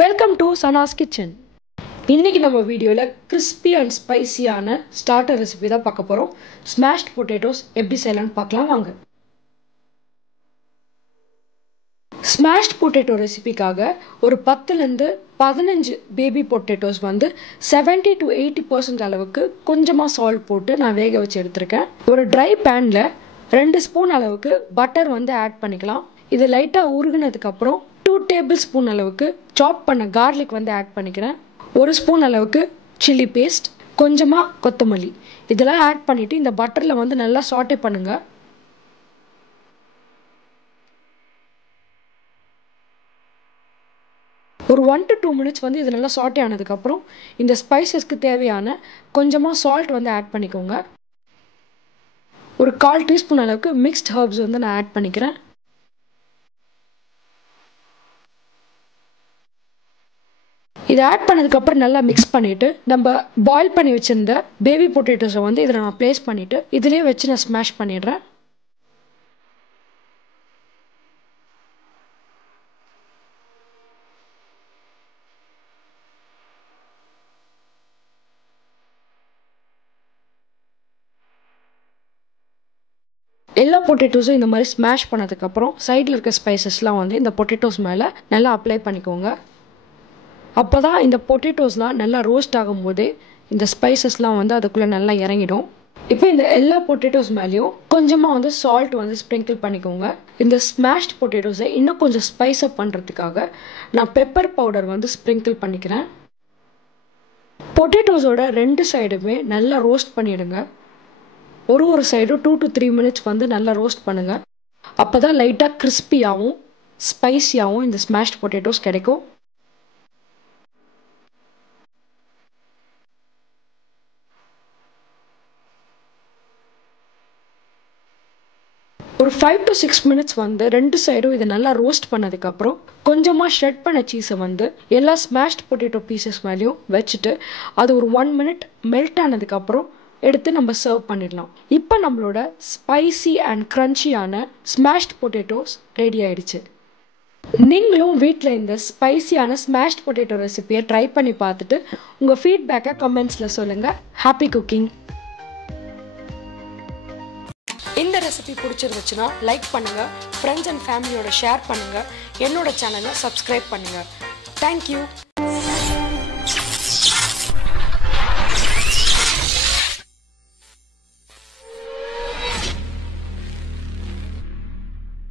Welcome to Sana's kitchen. இன்னைக்கு நம்ம வீடியோவில் கிறிஸ்பி அண்ட் ஸ்பைசியான ஸ்டார்டர் ரெசிபி தான் பார்க்க போகிறோம். ஸ்மாஷ்ட் பொட்டேட்டோஸ் எப்படி செய்யலாம்னு பார்க்கலாம் வாங்க. ஸ்மாஷ்ட் பொட்டேட்டோ ரெசிபிக்காக ஒரு 10லேருந்து 15 பேபி பொட்டேட்டோஸ் 70 to 80% அளவுக்கு கொஞ்சமாக சால்ட் போட்டு நான் வேக வச்சு எடுத்திருக்கேன். ஒரு ட்ரை பேனில் 2 ஸ்பூன் அளவுக்கு பட்டர் ஆட் பண்ணிக்கலாம். இது லைட்டாக உருகுனதுக்கப்புறம் 2 டேபிள் ஸ்பூன் அளவுக்கு சாப் பண்ண கார்லிக் ஆட் பண்ணிக்கிறேன். 1 ஸ்பூன் அளவுக்கு சில்லி பேஸ்ட், கொஞ்சமாக கொத்தமல்லி இதெல்லாம் ஆட் பண்ணிவிட்டு இந்த பட்டரில் நல்லா சாட்டே பண்ணுங்கள். ஒரு 1 to 2 மினிட்ஸ் இது நல்லா சாட்டே ஆனதுக்கப்புறம் இந்த ஸ்பைசஸ்க்கு தேவையான கொஞ்சமாக சால்ட் ஆட் பண்ணிக்கோங்க. ஒரு 1/4 டீஸ்பூன் அளவுக்கு மிக்ஸ்ட் ஹர்ப்ஸ் நான் ஆட் பண்ணிக்கிறேன். இதை ஆட் பண்ணதுக்கப்புறம் நல்லா மிக்ஸ் பண்ணிவிட்டு நம்ம பாயில் பண்ணி வச்சுருந்த பேபி பொட்டேட்டோஸை இதில் நான் ப்ளேஸ் பண்ணிவிட்டு இதிலே வச்சு நான் ஸ்மாஷ் பண்ணிடுறேன். எல்லா பொட்டேட்டோஸும் இந்த மாதிரி ஸ்மாஷ் பண்ணதுக்கப்புறம் சைடில் இருக்க ஸ்பைசஸ்லாம் இந்த பொட்டேட்டோஸ் மேலே நல்லா அப்ளை பண்ணிக்கோங்க. அப்போ தான் இந்த பொட்டேட்டோஸ்லாம் நல்லா ரோஸ்ட் ஆகும்போதே இந்த ஸ்பைசஸ்லாம் அதுக்குள்ளே நல்லா இறங்கிடும். இப்போ இந்த எல்லா பொட்டேட்டோஸ் மேலேயும் கொஞ்சமாக சால்ட் ஸ்ப்ரிங்கிள் பண்ணிக்கோங்க. இந்த ஸ்மாஷ்ட் பொட்டேட்டோஸை இன்னும் கொஞ்சம் ஸ்பைஸப் பண்ணுறதுக்காக நான் பெப்பர் பவுடர் ஸ்ப்ரிங்கிள் பண்ணிக்கிறேன். பொட்டேட்டோஸோட 2 சைடுமே நல்லா ரோஸ்ட் பண்ணிவிடுங்க. ஒரு சைடும் 2 to 3 மினிட்ஸ் நல்லா ரோஸ்ட் பண்ணுங்கள். அப்போ தான் லைட்டாக கிறிஸ்பியாகவும் ஸ்பைஸியாகவும் இந்த ஸ்மாஷ்ட் பொட்டேட்டோஸ் கிடைக்கும். ஒரு 5 to 6 மினிட்ஸ் 2 சைடும் இதை நல்லா ரோஸ்ட் பண்ணதுக்கப்புறம் கொஞ்சமாக ஷ்ரெட் பண்ண சீஸை எல்லா ஸ்மாஷ்ட் பொட்டேட்டோ பீசஸ் மேலேயும் வச்சுட்டு அது ஒரு 1 மினிட் மெல்ட் ஆனதுக்கப்புறம் எடுத்து நம்ம சர்வ் பண்ணிடலாம். இப்போ நம்மளோட ஸ்பைசி அண்ட் க்ரன்ச்சியான ஸ்மாஷ்ட் பொட்டேட்டோஸ் ரெடி ஆயிடுச்சு. நீங்களும் வீட்டில் இந்த ஸ்பைசியான ஸ்மாஷ்ட் பொட்டேட்டோ ரெசிபியை ட்ரை பண்ணி பார்த்துட்டு உங்கள் ஃபீட்பேக்கை கமெண்ட்ஸில் சொல்லுங்கள். Happy cooking. இந்த ரெசிபி பிடிச்சிருந்துச்சுன்னா லைக் பண்ணுங்கள், ஃப்ரெண்ட்ஸ் அண்ட் ஃபேமிலியோட ஷேர் பண்ணுங்கள், என்னோட சேனலை சப்ஸ்கிரைப் பண்ணுங்கள். தேங்க்யூ.